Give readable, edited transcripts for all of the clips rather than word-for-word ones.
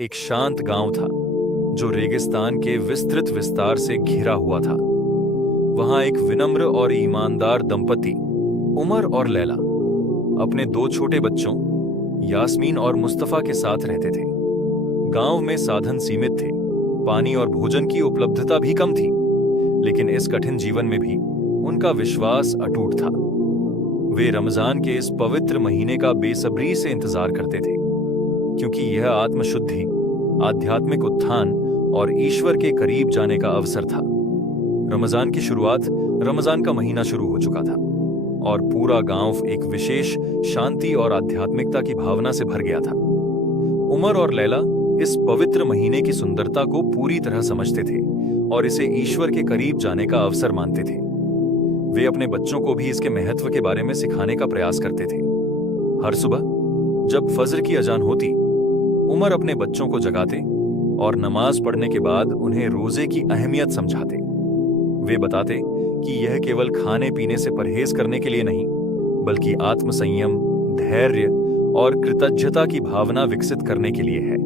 एक शांत गांव था जो रेगिस्तान के विस्तृत विस्तार से घिरा हुआ था। वहां एक विनम्र और ईमानदार दंपति उमर और लैला अपने दो छोटे बच्चों यास्मीन और मुस्तफा के साथ रहते थे। गांव में साधन सीमित थे, पानी और भोजन की उपलब्धता भी कम थी, लेकिन इस कठिन जीवन में भी उनका विश्वास अटूट था। वे रमजान के इस पवित्र महीने का बेसब्री से इंतजार करते थे, क्योंकि यह आत्मशुद्धि, आध्यात्मिक उत्थान और ईश्वर के करीब जाने का अवसर था। रमजान की शुरुआत, रमजान का महीना शुरू हो चुका था और पूरा गांव एक विशेष शांति और आध्यात्मिकता की भावना से भर गया था। उमर और लैला इस पवित्र महीने की सुंदरता को पूरी तरह समझते थे और इसे ईश्वर के करीब जाने का अवसर मानते थे। वे अपने बच्चों को भी इसके महत्व के बारे में सिखाने का प्रयास करते थे। हर सुबह जब फजर की अजान होती, उमर अपने बच्चों को जगाते और नमाज पढ़ने के बाद उन्हें रोजे की अहमियत समझाते। वे बताते कि यह केवल खाने पीने से परहेज करने के लिए नहीं, बल्कि आत्मसंयम, धैर्य और कृतज्ञता की भावना विकसित करने के लिए है।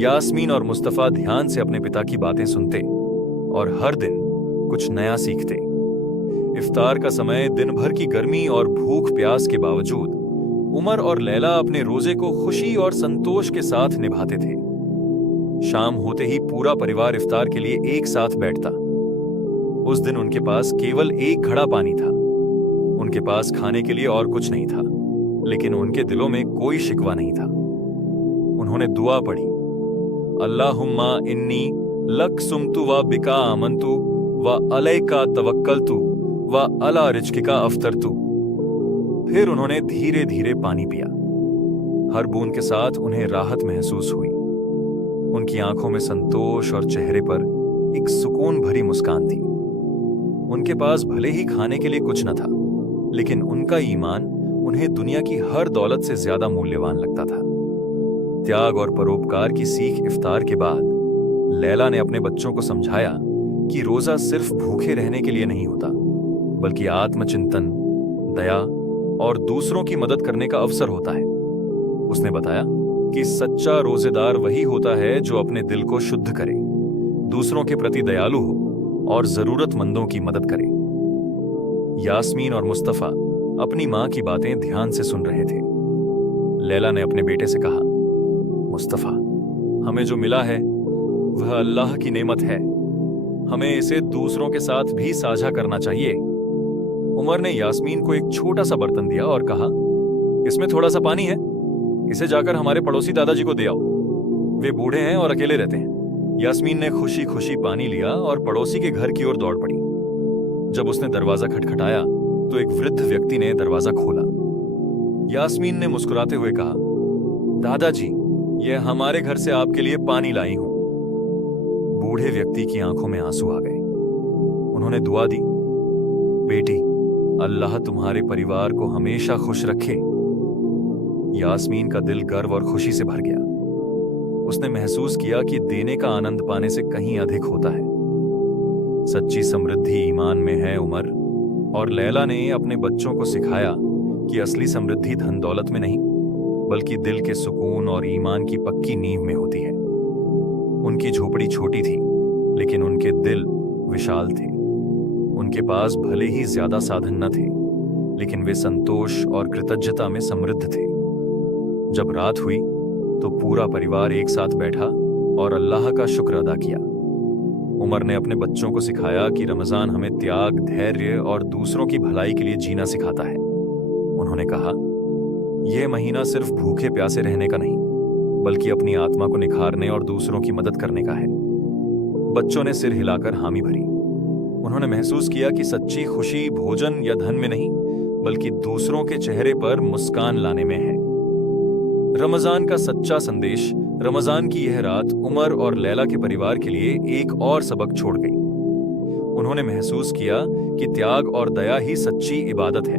यास्मीन और मुस्तफा ध्यान से अपने पिता की बातें सुनते और हर दिन कुछ नया सीखते। इफ्तार का समय दिन भर की गर्मी और भूख प्यास के बावजूद उमर और लैला अपने रोजे को खुशी और संतोष के साथ निभाते थे। शाम होते ही पूरा परिवार इफ्तार के लिए एक साथ बैठता। उस दिन उनके पास केवल एक घड़ा पानी था। उनके पास खाने के लिए और कुछ नहीं था, लेकिन उनके दिलों में कोई शिकवा नहीं था। उन्होंने दुआ पढ़ी, अल्लाहुम्मा इन्नी लक सुमतु व बिका आमंतु व अलैका तवक्कलतु व अला रिज्किका अफ्तरतु। फिर उन्होंने धीरे धीरे पानी पिया। हर बूंद के साथ उन्हें राहत महसूस हुई। उनकी आंखों में संतोष और चेहरे पर एक सुकून भरी मुस्कान थी। उनके पास भले ही खाने के लिए कुछ न था, लेकिन उनका ईमान उन्हें दुनिया की हर दौलत से ज्यादा मूल्यवान लगता था। त्याग और परोपकार की सीख इफ्तार के बाद लैला ने अपने बच्चों को समझाया कि रोजा सिर्फ भूखे रहने के लिए नहीं होता, बल्कि आत्मचिंतन, दया और दूसरों की मदद करने का अवसर होता है। उसने बताया कि सच्चा रोजेदार वही होता है जो अपने दिल को शुद्ध करे, दूसरों के प्रति दयालु हो और जरूरतमंदों की मदद करे। यास्मीन और मुस्तफा अपनी मां की बातें ध्यान से सुन रहे थे। लैला ने अपने बेटे से कहा, मुस्तफा, हमें जो मिला है वह अल्लाह की नेमत है। हमें इसे दूसरों के साथ भी साझा करना चाहिए। उमर ने यास्मीन को एक छोटा सा बर्तन दिया और कहा, इसमें थोड़ा सा पानी है, इसे जाकर हमारे पड़ोसी दादाजी को दे आओ। वे बूढ़े हैं और अकेले रहते हैं। यास्मीन ने खुशी खुशी पानी लिया और पड़ोसी के घर की ओर दौड़ पड़ी। जब उसने दरवाजा खटखटाया तो एक वृद्ध व्यक्ति ने दरवाजा खोला। यास्मीन ने मुस्कुराते हुए कहा, दादाजी, यह हमारे घर से आपके लिए पानी लाई हूं। बूढ़े व्यक्ति की आंखों में आंसू आ गए। उन्होंने दुआ दी, बेटी, अल्लाह तुम्हारे परिवार को हमेशा खुश रखे। यास्मीन का दिल गर्व और खुशी से भर गया। उसने महसूस किया कि देने का आनंद पाने से कहीं अधिक होता है। सच्ची समृद्धि ईमान में है। उमर और लैला ने अपने बच्चों को सिखाया कि असली समृद्धि धन दौलत में नहीं, बल्कि दिल के सुकून और ईमान की पक्की नींव में होती है। उनकी झोपड़ी छोटी थी, लेकिन उनके दिल विशाल थे। उनके पास भले ही ज्यादा साधन न थे, लेकिन वे संतोष और कृतज्ञता में समृद्ध थे। जब रात हुई तो पूरा परिवार एक साथ बैठा और अल्लाह का शुक्र अदा किया। उमर ने अपने बच्चों को सिखाया कि रमजान हमें त्याग, धैर्य और दूसरों की भलाई के लिए जीना सिखाता है। उन्होंने कहा, यह महीना सिर्फ भूखे प्यासे रहने का नहीं, बल्कि अपनी आत्मा को निखारने और दूसरों की मदद करने का है। बच्चों ने सिर हिलाकर हामी भरी। उन्होंने महसूस किया कि सच्ची खुशी भोजन या धन में नहीं, बल्कि दूसरों के चेहरे पर मुस्कान लाने में है। रमजान का सच्चा संदेश, रमजान की यह रात उमर और लैला के परिवार के लिए एक और सबक छोड़ गई। उन्होंने महसूस किया कि त्याग और दया ही सच्ची इबादत है।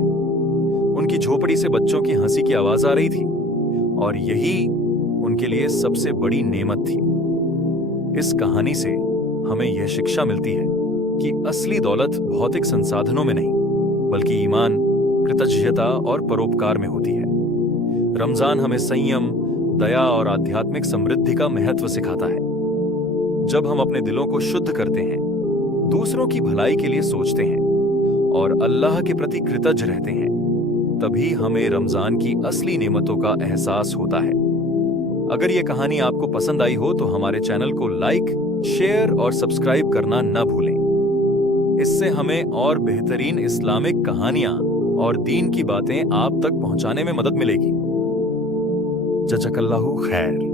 उनकी झोपड़ी से बच्चों की हंसी की आवाज आ रही थी और यही उनके लिए सबसे बड़ी नेमत थी। इस कहानी से हमें यह शिक्षा मिलती है कि असली दौलत भौतिक संसाधनों में नहीं, बल्कि ईमान, कृतज्ञता और परोपकार में होती है। रमजान हमें संयम, दया और आध्यात्मिक समृद्धि का महत्व सिखाता है। जब हम अपने दिलों को शुद्ध करते हैं, दूसरों की भलाई के लिए सोचते हैं और अल्लाह के प्रति कृतज्ञ रहते हैं, तभी हमें रमजान की असली नेमतों का एहसास होता है। अगर ये कहानी आपको पसंद आई हो तो हमारे चैनल को लाइक, शेयर और सब्सक्राइब करना न भूलें। इससे हमें और बेहतरीन इस्लामिक कहानियां और दीन की बातें आप तक पहुंचाने में मदद मिलेगी। जज़ाकल्लाहु खैर।